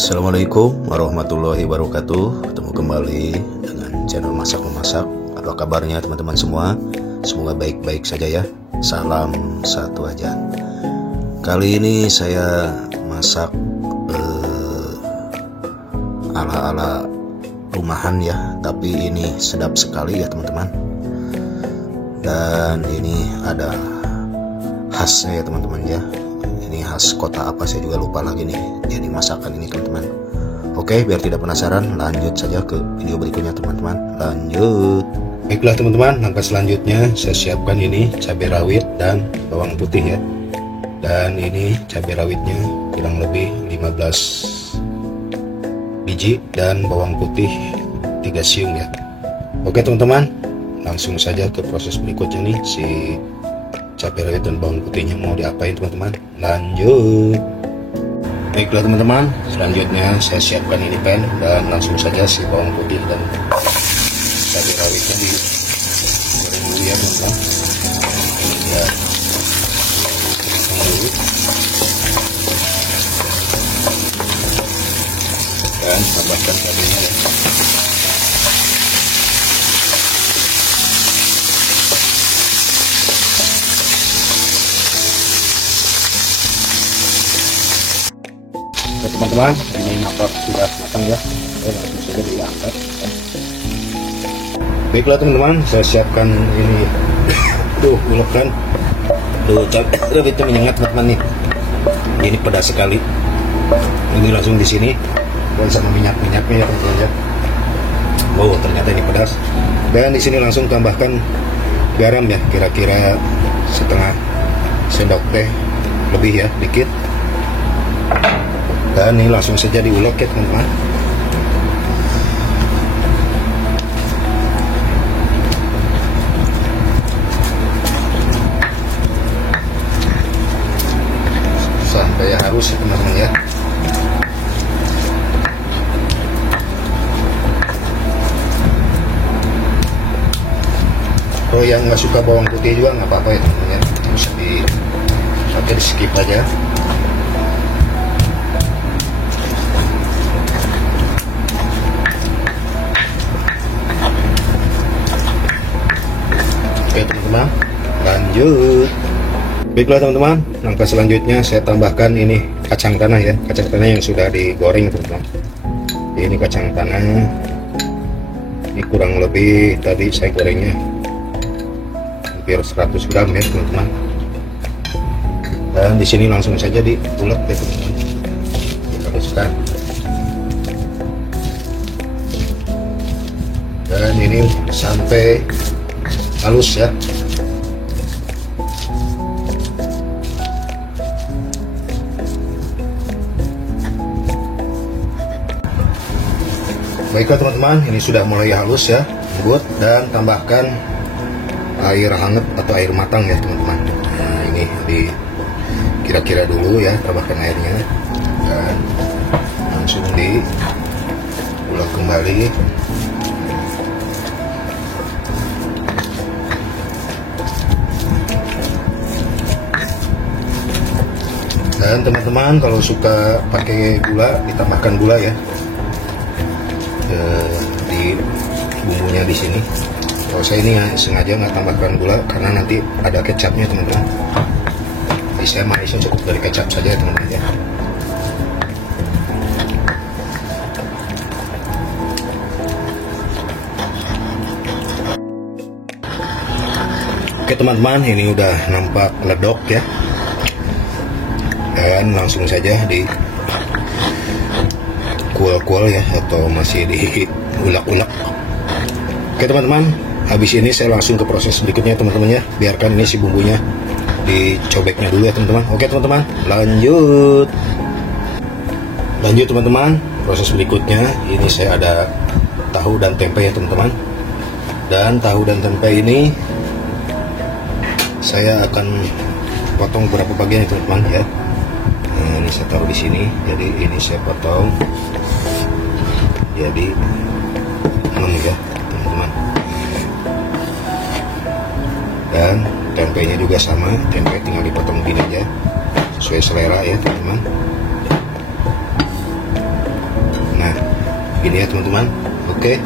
Assalamualaikum warahmatullahi wabarakatuh. Ketemu kembali dengan channel Masak Memasak. Apa kabarnya teman-teman semua? Semoga baik-baik saja ya. Salam satu aja. Kali ini saya masak ala-ala rumahan ya, tapi ini sedap sekali ya teman-teman. Dan ini ada khasnya ya teman-teman ya. Ini khas kota apa saya juga lupa lagi nih. Jadi masakan ini teman-teman. Oke, biar tidak penasaran, lanjut saja ke video berikutnya teman-teman. Lanjut. Baiklah teman-teman, langkah selanjutnya saya siapkan ini cabai rawit dan bawang putih ya. Dan ini cabai rawitnya kurang lebih 15 biji dan bawang putih 3 siung ya. Oke teman-teman, langsung saja ke proses berikutnya nih. Si cabai rawit dan bawang putihnya mau diapain teman-teman? Lanjut. Baiklah teman-teman, selanjutnya saya siapkan ini pan dan langsung saja si bawang putih dan cabai rawitnya digoreng dulu ya teman-teman. Ya, dulu dan tambahkan cabainya ya. Teman-teman, ini martabak sudah matang ya. Langsung saja diangkat. Baiklah teman-teman, saya siapkan ini. Ulek kan. Cabai itu menyengat teman-teman nih. Ini pedas sekali. Ini langsung di sini dan sama minyak-minyaknya ya teman-teman ya. Wow, ternyata ini pedas. Dan di sini langsung tambahkan garam ya, kira-kira setengah sendok teh lebih ya, dikit. Dan ini langsung saja diulek ya teman-teman. Sampai harus ya teman-teman ya. Kalau yang nggak suka bawang putih juga nggak apa-apa ya teman-teman ya, bisa di skip aja. Oke teman-teman, lanjut. Baiklah teman-teman, langkah selanjutnya saya tambahkan ini kacang tanah ya. Kacang tanah yang sudah digoreng teman-teman. Ini kacang tanah. Ini kurang lebih tadi saya gorengnya hampir 100 gram ya teman-teman. Dan di sini langsung saja diulek ya teman-teman. Dihaluskan. Dan ini sampai halus ya. Baiklah teman-teman, ini sudah mulai halus ya, lembut, dan tambahkan air hangat atau air matang ya teman-teman. Nah, ini di kira-kira dulu ya, tambahkan airnya dan langsung diulek kembali. Dan teman-teman kalau suka pakai gula, ditambahkan gula ya di bumbunya di sini. Kalau saya ini sengaja nggak tambahkan gula karena nanti ada kecapnya teman-teman. Jadi saya manisnya cukup dari kecap saja teman-teman ya. Oke teman-teman, ini udah nampak ledok ya. Dan langsung saja di kual-kual ya, atau masih diulek-ulek. Oke teman-teman, habis ini saya langsung ke proses berikutnya teman-teman ya. Biarkan ini si bumbunya dicobeknya dulu ya teman-teman. Oke teman-teman, lanjut teman-teman. Proses berikutnya ini saya ada tahu dan tempe ya teman-teman. Dan tahu dan tempe ini saya akan potong beberapa bagian ya teman-teman ya. Nah, ini saya taruh di sini, jadi ini saya potong jadi 6 ya teman-teman. Dan tempenya juga sama, tempe tinggal dipotong gini aja sesuai selera ya teman-teman. begini ya teman-teman. Oke,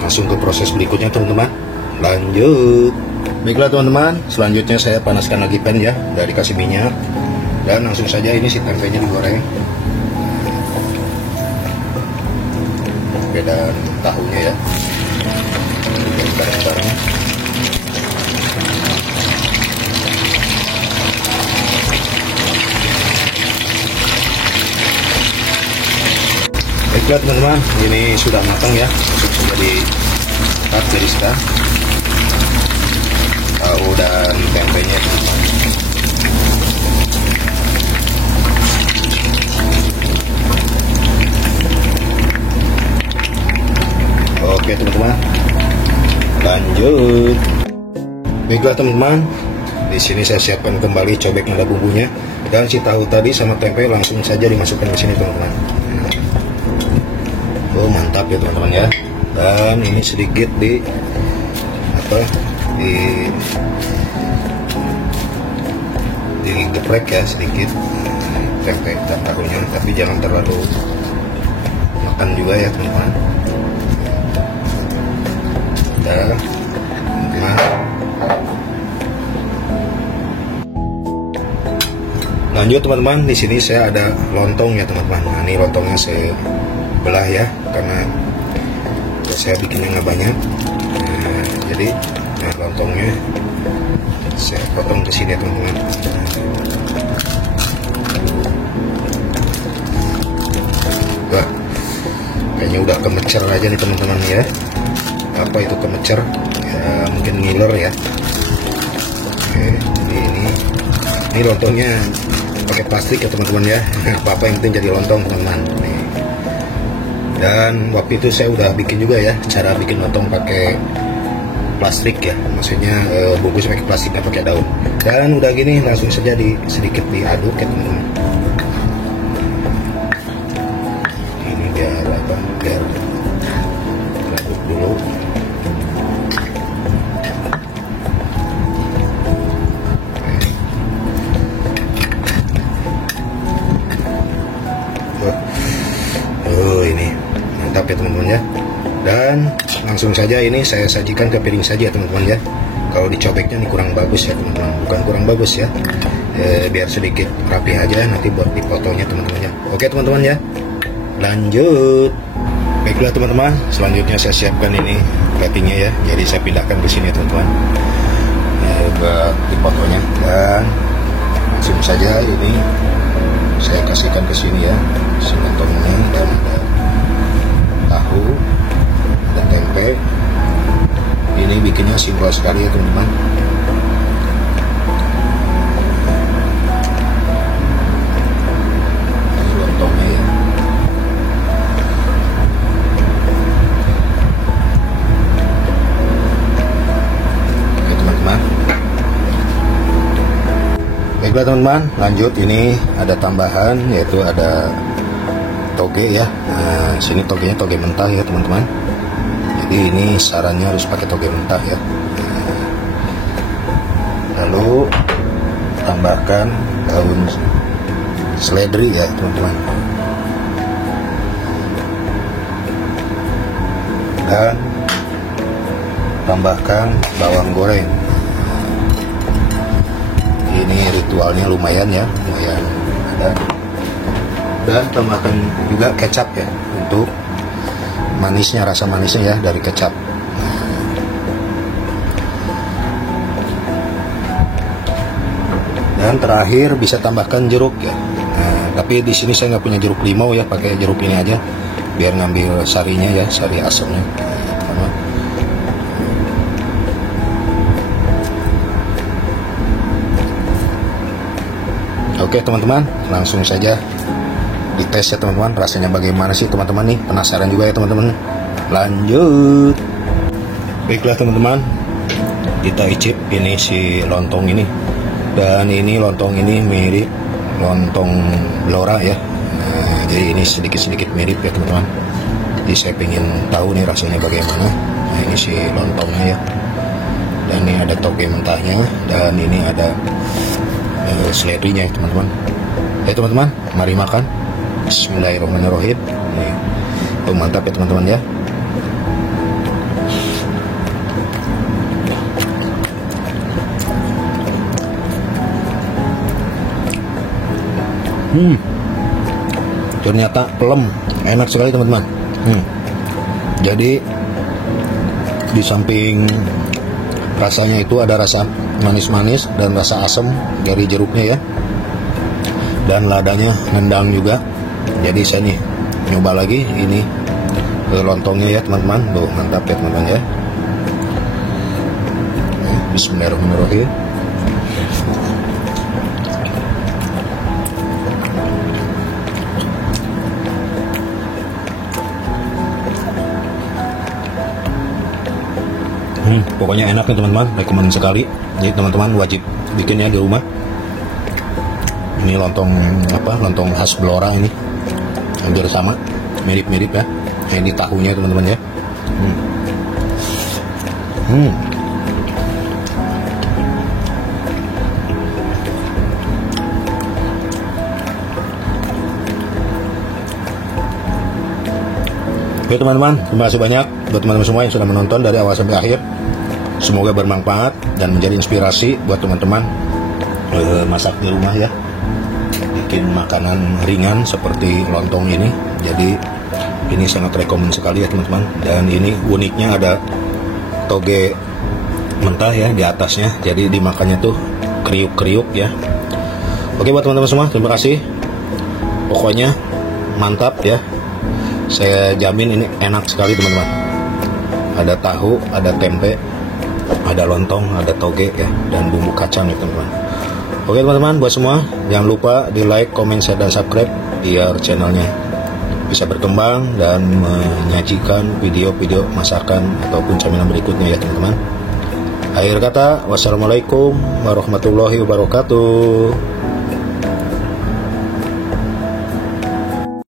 langsung ke proses berikutnya teman-teman. Lanjut. Baiklah teman-teman, selanjutnya saya panaskan lagi pan ya, udah dikasih minyak, dan langsung saja ini si tempenya digoreng. Oke, dan tahunya ya digoreng bareng-bareng. Baiklah teman-teman, ini sudah matang ya, sudah di-cut dari sekarang. Tahu dan tempenya teman-teman. Oke teman-teman, lanjut. Baiklah teman-teman, di sini saya siapkan kembali cobek nada bumbunya, dan si tahu tadi sama tempe langsung saja dimasukkan ke sini teman-teman. Oh mantap ya teman-teman ya. Dan ini sedikit digeprek ya sedikit tempe dan tahunya, tapi jangan terlalu makan juga ya teman-teman. Lanjut teman-teman, di sini saya ada lontong ya teman-teman. Nah, ini lontongnya saya belah ya, karena saya bikinnya nggak banyak. Nah, jadi lontongnya saya potong ke sini ya teman-teman. Wah, kayaknya udah kemecer aja nih teman-teman ya. Apa itu kemecer? Ya, mungkin ngiler ya. Oke, jadi ini lontongnya pakai plastik ya teman-teman ya. Apa-apa yang penting jadi lontong teman-teman. Dan waktu itu saya udah bikin juga ya cara bikin lontong pakai plastik ya, maksudnya bungkus pakai plastik, nggak pakai daun. Dan udah gini langsung saja sedikit diaduk ya teman-teman. Ini biar diaduk dulu. Oh ini mantap ya teman-teman ya. Dan langsung saja ini saya sajikan ke piring saja teman-teman ya. Kalau dicobeknya ini kurang bagus ya teman-teman, bukan kurang bagus ya, biar sedikit rapi aja nanti buat dipotongnya teman-teman ya. Oke teman-teman ya, lanjut. Baiklah teman-teman, selanjutnya saya siapkan ini platingnya ya, jadi saya pindahkan ke sini ya teman-teman, buat dipotongnya. Dan langsung saja ini saya kasihkan ke sini ya, si lontong ini, dan ada tahu dan tempe. Ini bikinnya simpel sekali ya teman-teman. Ini lontongnya ya. Oke teman-teman. Baiklah teman-teman, lanjut. Ini ada tambahan, yaitu ada toge ya. Nah, sini togenya toge mentah ya teman-teman. Jadi ini sarannya harus pakai toge mentah ya. Lalu tambahkan daun seledri ya teman-teman. Dan tambahkan bawang goreng. Ini ritualnya lumayan ya, lumayan ada. Dan tambahkan juga kecap ya untuk manisnya, rasa manisnya ya dari kecap. Dan terakhir bisa tambahkan jeruk ya. Nah, tapi di sini saya nggak punya jeruk limau ya, pakai jeruk ini aja biar ngambil sarinya ya, sari asamnya. Oke teman-teman, langsung saja dites ya teman-teman, rasanya bagaimana sih teman-teman nih, penasaran juga ya teman-teman. Lanjut. Baiklah teman-teman, kita icip ini si lontong ini. Dan ini lontong ini mirip lontong Blora ya. Nah, jadi ini sedikit-sedikit mirip ya teman-teman. Jadi saya pengen tahu nih rasanya bagaimana. Nah ini si lontongnya ya. Dan ini ada toge mentahnya, dan ini ada seledrinya ya teman-teman. Teman-teman, mari makan. Bismillahirrahmanirrahim. Oh, mantap ya teman-teman ya. Ternyata plem, enak sekali teman-teman. Jadi di samping rasanya itu ada rasa manis-manis dan rasa asam dari jeruknya ya, dan ladanya nendang juga. Jadi saya nih nyoba lagi ini lontongnya ya teman-teman. Tuh, mantap ya teman-teman ya. Bismillahirrahmanirrahim. Pokoknya enak ya teman-teman, rekomend sekali. Jadi teman-teman wajib bikinnya di rumah. Ini lontong lontong khas Blora ini, hampir sama, mirip-mirip ya. Ini tahunya teman-teman ya. Oke teman-teman, terima kasih banyak buat teman-teman semua yang sudah menonton dari awal sampai akhir. Semoga bermanfaat dan menjadi inspirasi buat teman-teman masak di rumah ya. Bikin makanan ringan seperti lontong ini. Jadi ini sangat rekomend sekali ya teman-teman. Dan ini uniknya ada toge mentah ya di atasnya. Jadi dimakannya tuh kriuk-kriuk ya. Oke buat teman-teman semua, terima kasih. Pokoknya mantap ya. Saya jamin ini enak sekali teman-teman. Ada tahu, ada tempe, ada lontong, ada toge ya, dan bumbu kacang ya teman-teman. Oke teman-teman, buat semua jangan lupa di like, comment, share, dan subscribe biar channelnya bisa berkembang dan menyajikan video-video masakan ataupun camilan berikutnya ya teman-teman. Akhir kata, wassalamualaikum warahmatullahi wabarakatuh.